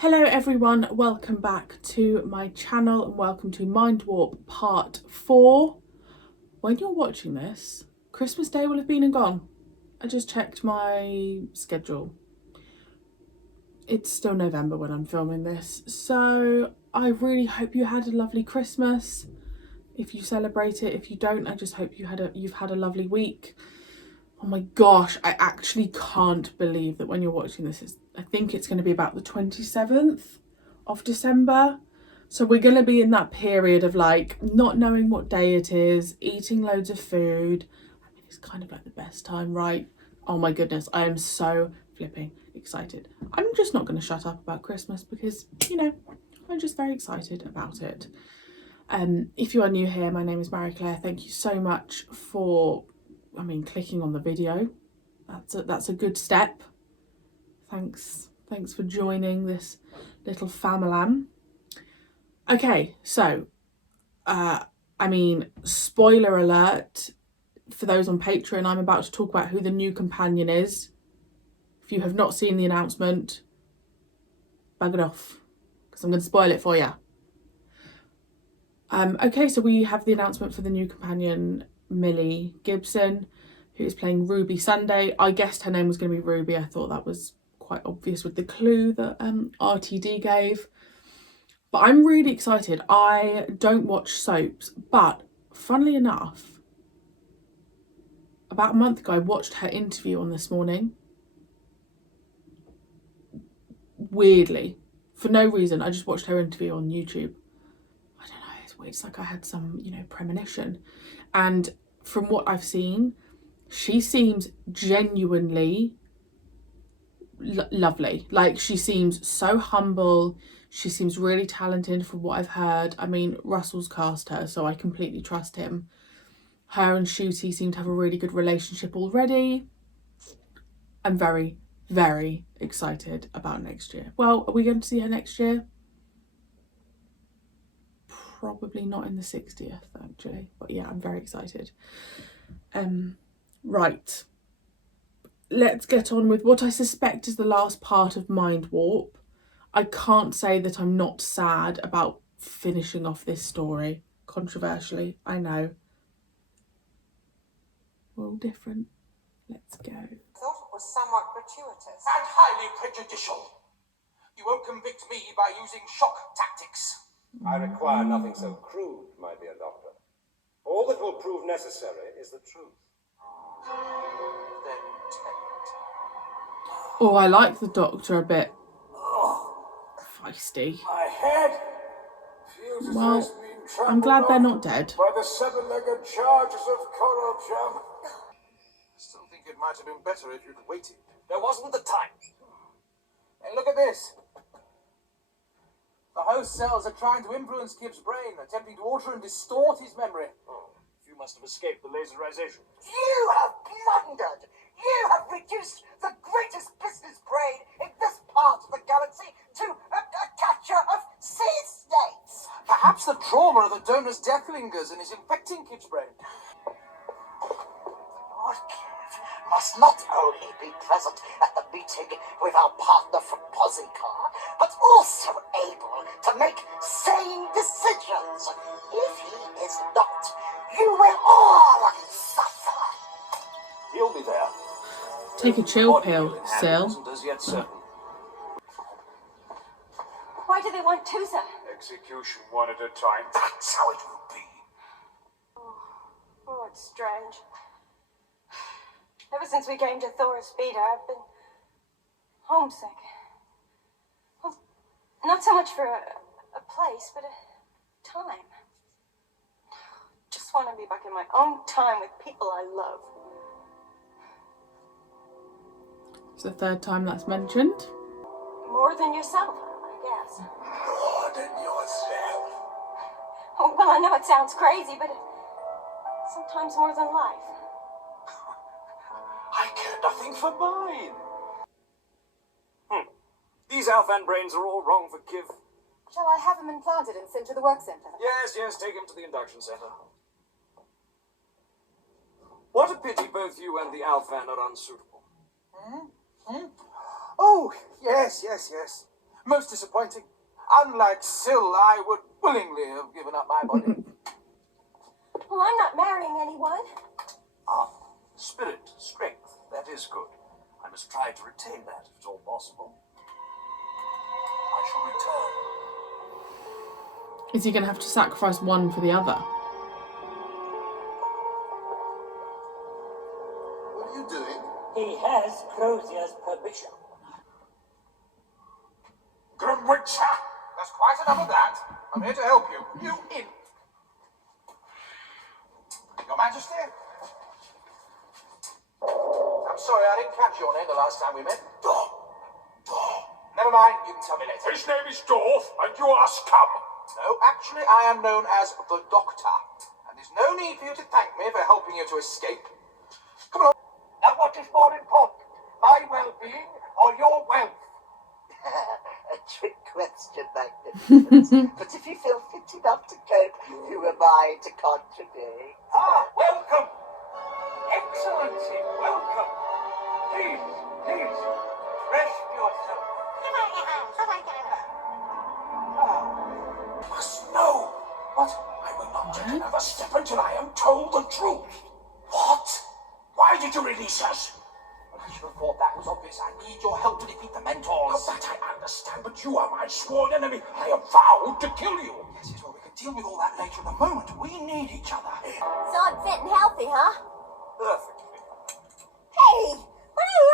Hello everyone, welcome back to my channel and welcome to Mindwarp part 4. When you're watching this, Christmas Day will have been and gone. I just checked my schedule. It's still November when I'm filming this, so I really hope you had a lovely Christmas. If you celebrate it, if you don't, I just hope you've had a lovely week. Oh my gosh, I actually can't believe that when you're watching this, I think it's going to be about the 27th of December. So we're going to be in that period of like not knowing what day it is, eating loads of food. I mean, it's kind of like the best time, right? Oh my goodness, I am so flipping excited. I'm just not going to shut up about Christmas because, you know, I'm just very excited about it. If you are new here, my name is Marie-Clare. Thank you so much for clicking on the video. That's a good step. Thanks for joining this little family. Okay, so spoiler alert for those on Patreon, I'm about to talk about who the new companion is. If you have not seen the announcement, bug it off, because I'm going to spoil it for you. Okay, so we have the announcement for the new companion, Millie Gibson, who is playing Ruby Sunday. I guessed her name was going to be Ruby. I thought that was quite obvious with the clue that RTD gave. But I'm really excited. I don't watch soaps, but funnily enough, about a month ago, I watched her interview on This Morning. Weirdly, for no reason, I just watched her interview on YouTube. I don't know, it's weird. It's like I had some, premonition. And from what I've seen, she seems genuinely lovely. Like, she seems so humble. She seems really talented from what I've heard. I mean, Russell's cast her, so I completely trust him. Her and Shooty seem to have a really good relationship already. I'm very, very excited about next year. Well, are we going to see her next year? Probably not in the 60th, actually. But yeah, I'm very excited. Right. Let's get on with what I suspect is the last part of Mindwarp. I can't say that I'm not sad about finishing off this story. Controversially, I know. We're all different. Let's go. I thought it was somewhat gratuitous. And highly prejudicial. You won't convict me by using shock tactics. I require nothing so crude, my dear doctor. All that will prove necessary is the truth. Then tell it. Oh, I like the doctor a bit feisty. My head feels as Well, though it's been trampled I'm glad they're on not dead. by the seven-legged charges of coral jam. I still think it might have been better if you'd waited. There wasn't the time. And look at this. The host cells are trying to influence Kip's brain, attempting to alter and distort his memory. Oh, you must have escaped the laserization. You have blundered! You have reduced the greatest business brain in this part of the galaxy to a catcher of sea snakes! Perhaps the trauma of the donor's death lingers and is infecting Kip's brain. Lord Kip must not only be present at the meeting with our partner from Posicor, but also able to make sane decisions. If he is not, you will all suffer. He'll be there. Take a chill Body pill, he'll inhabit Sil. isn't as yet certain. Why do they want Tusa? Execution one at a time. That's how it will be. Oh, it's strange. Ever since we came to Thor's Speeder, I've been homesick. Well, not so much for a place, but a time. Just want to be back in my own time with people I love. It's the third time that's mentioned. More than yourself, I guess. More than yourself. Oh, well, I know it sounds crazy, but sometimes more than life. I care nothing for mine. These Alphan brains are all wrong for Kiv. Shall I have him implanted and sent to the work center? Yes, take him to the induction center. What a pity both you and the Alphan are unsuitable. Oh, yes. Most disappointing. Unlike Syl, I would willingly have given up my body. Well, I'm not marrying anyone. Ah, spirit, strength, that is good. I must try to retain that, if it's all possible. I shall return. Is he going to have to sacrifice one for the other? What are you doing? He has Crozier's permission. Grimwitcher! There's quite enough of that. I'm here to help you. You imp! Your Majesty? I'm sorry, I didn't catch your name the last time we met. Never mind, you can tell me later. His name is Dorf, and you are scum. No, actually, I am known as the Doctor. And there's no need for you to thank me for helping you to escape. Come on. Now what is more important, my well-being or your wealth? A trick question, Magnificent. But if you feel fit enough to cope, who am I to contradict? Ah, welcome! Excellency, welcome! Please, please, rest yourself. Must know. What? I will not take another step until I am told the truth. What? Why did you release us? I should have thought that was obvious. I need your help to defeat the Mentors. That I understand, but you are my sworn enemy. I have vowed to kill you. Yes, well, we can deal with all that later. At the moment, we need each other. So I'm fit and healthy, huh? Perfectly. Hey! What are you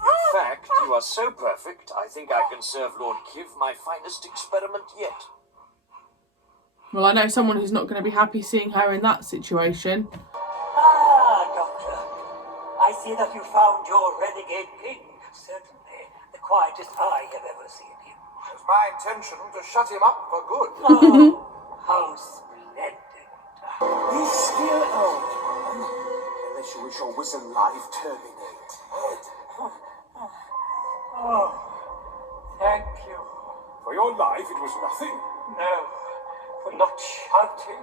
In fact, you are so perfect, I think I can serve Lord Kiv my finest experiment yet. Well, I know someone who's not going to be happy seeing her in that situation. Ah, Doctor. I see that you found your renegade pig. Certainly the quietest I have ever seen him. It was my intention to shut him up for good. Oh, how splendid. He's still old, unless you wish your whistle life terminate. Oh, thank you. For your life, it was nothing. No, for not shouting.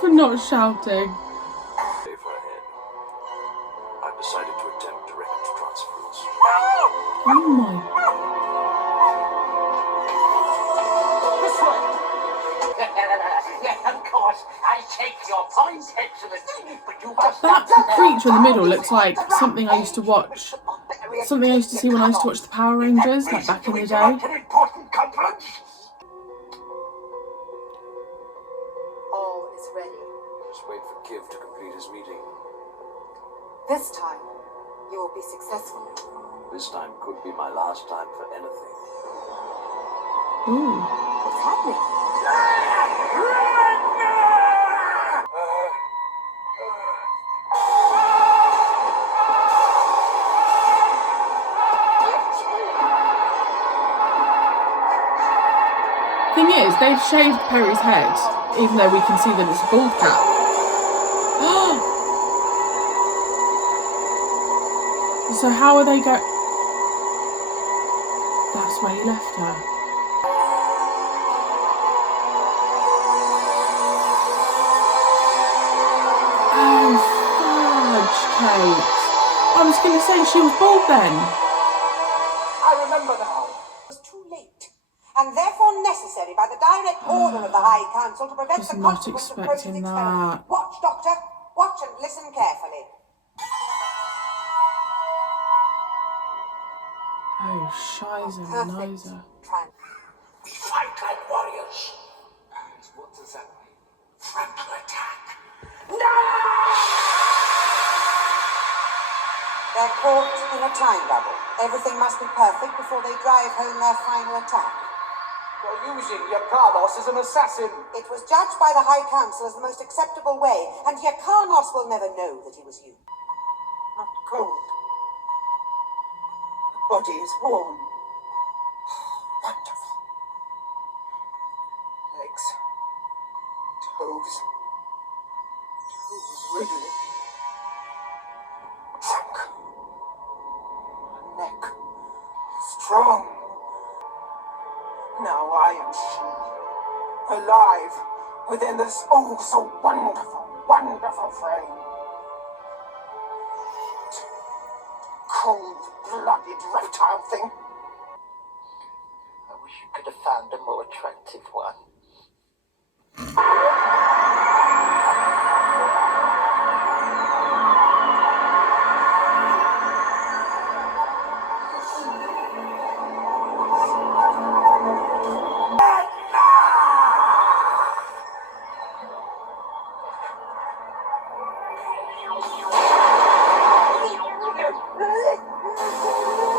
For not shouting. Save her head. I've decided to attempt direct transference. Oh my. Yes, of course. I take your point, Excellency. But you must That creature in the middle looks like something I used to watch. Something I used to see when I used to watch the Power Rangers, like back in the day. important conference. All is ready. Just wait for Kiv to complete his meeting. This time, you will be successful. This time could be my last time for anything. Ooh. What's happening? Thing is, they've shaved Perry's head, even though we can see that it's a bald cap. So how are they go? That's where he left her. Oh, fudge cakes. I was going to say she was bald then. I remember now. It was too late, and therefore necessary by the direct order of the High Council to prevent Was the not consequence of expecting Crozier's experiment. that. Watch, Doctor. Watch and listen carefully. Oh, shiza Perfect. niza. We fight like warriors. And what does that mean? Frontal attack. They're caught in a time bubble. Everything must be perfect before they drive home their final attack. You're using Yakanos as an assassin. It was judged by the High Council as the most acceptable way, and Yakanos will never know that he was you. Not cold. The body is warm. Wonderful. Legs. Toes. Toes wiggling. Trunk. Neck. Strong. Now I am she. Alive. Within this oh so wonderful, wonderful frame. cold-blooded reptile thing. I wish you could have found a more attractive one.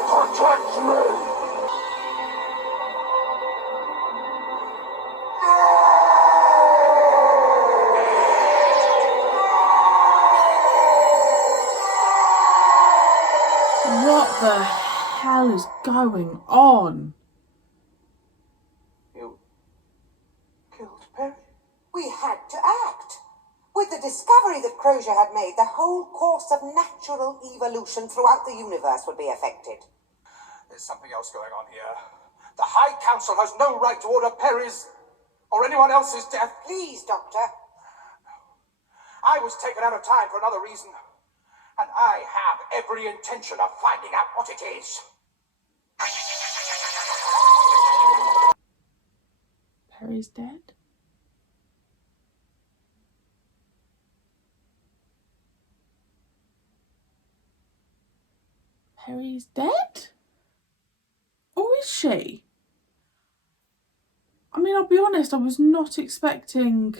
Protect me! What the hell is going on? You killed Perry? We had to act. With the discovery that Crozier had made, the whole course of natural evolution throughout the universe would be affected. There's something else going on here. The High Council has no right to order Perry's or anyone else's death. Please, Doctor. I was taken out of time for another reason, and I have every intention of finding out what it is. Perry's dead? Perry's dead? Or is she? I mean, I'll be honest, I was not expecting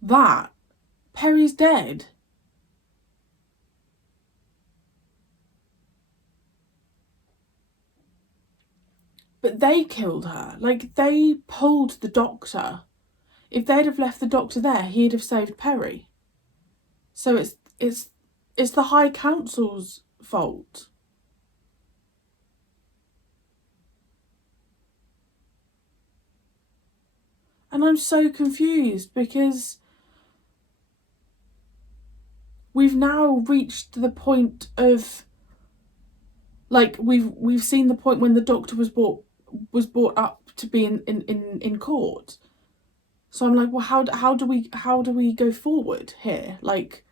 that. Perry's dead. But they killed her. Like, they pulled the doctor. If they'd have left the doctor there, he'd have saved Perry. So it's the High Council's fault. And I'm so confused because we've now reached the point of, like, we've seen the point when the doctor was brought up to be in court. So I'm like, well, how do we go forward here? Like,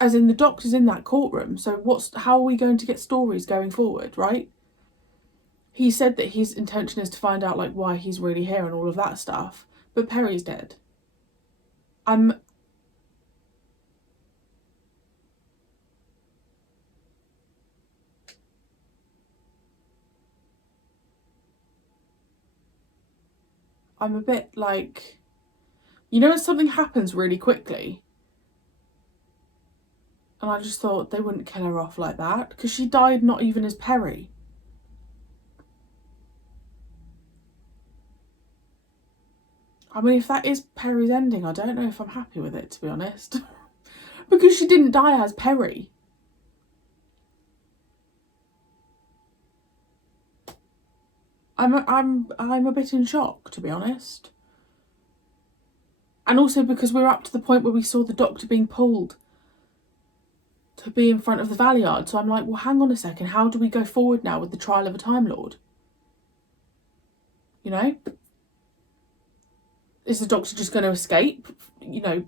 as in the doctor's in that courtroom, so how are we going to get stories going forward, right? He said that his intention is to find out, like, why he's really here and all of that stuff, but Perry's dead. I'm a bit like, you know, something happens really quickly. And I just thought they wouldn't kill her off like that, because she died not even as Perry. I mean, if that is Perry's ending, I don't know if I'm happy with it, to be honest. Because she didn't die as Perry. I'm a bit in shock, to be honest. And also because we're up to the point where we saw the doctor being pulled to be in front of the Valiard. So I'm like, well, hang on a second. How do we go forward now with the trial of a Time Lord? You know? Is the doctor just going to escape, you know,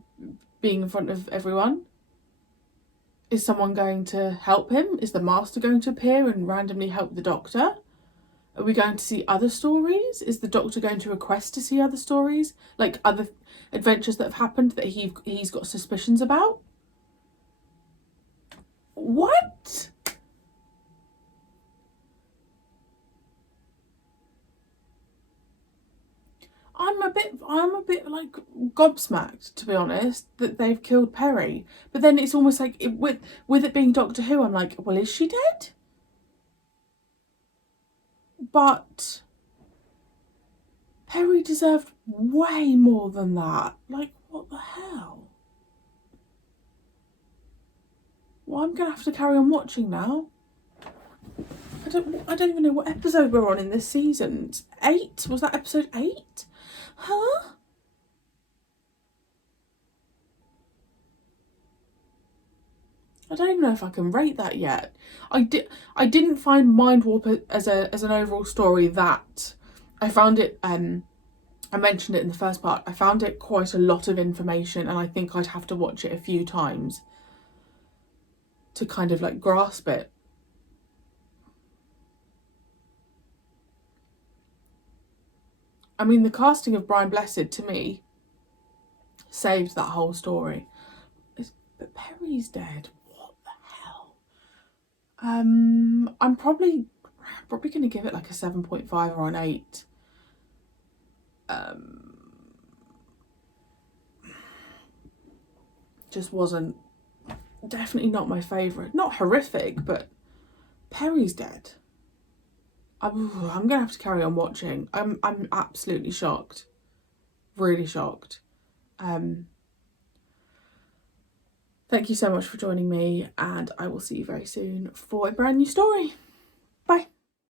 being in front of everyone? Is someone going to help him? Is the Master going to appear and randomly help the doctor? Are we going to see other stories? Is the doctor going to request to see other stories? Like other adventures that have happened that he's got suspicions about? What? I'm a bit like gobsmacked, to be honest, that they've killed Perry. But then it's almost like with it being Doctor Who, I'm like, well, is she dead? But Perry deserved way more than that. Like, what the hell? Well, I'm gonna have to carry on watching now. I don't even know what episode we're on in this season. It's 8? Was that episode 8? Huh? I don't even know if I can rate that yet. I didn't find Mindwarp as an overall story that I found it. I mentioned it in the first part. I found it quite a lot of information, and I think I'd have to watch it a few times to kind of like grasp it. I mean, the casting of Brian Blessed, to me, saved that whole story. But Perry's dead. What the hell? I'm probably going to give it like a 7.5 or an 8. Just wasn't, definitely not my favourite. Not horrific, but Perry's dead. I'm gonna have to carry on watching. I'm absolutely shocked. Really shocked. Thank you so much for joining me, and I will see you very soon for a brand new story. Bye.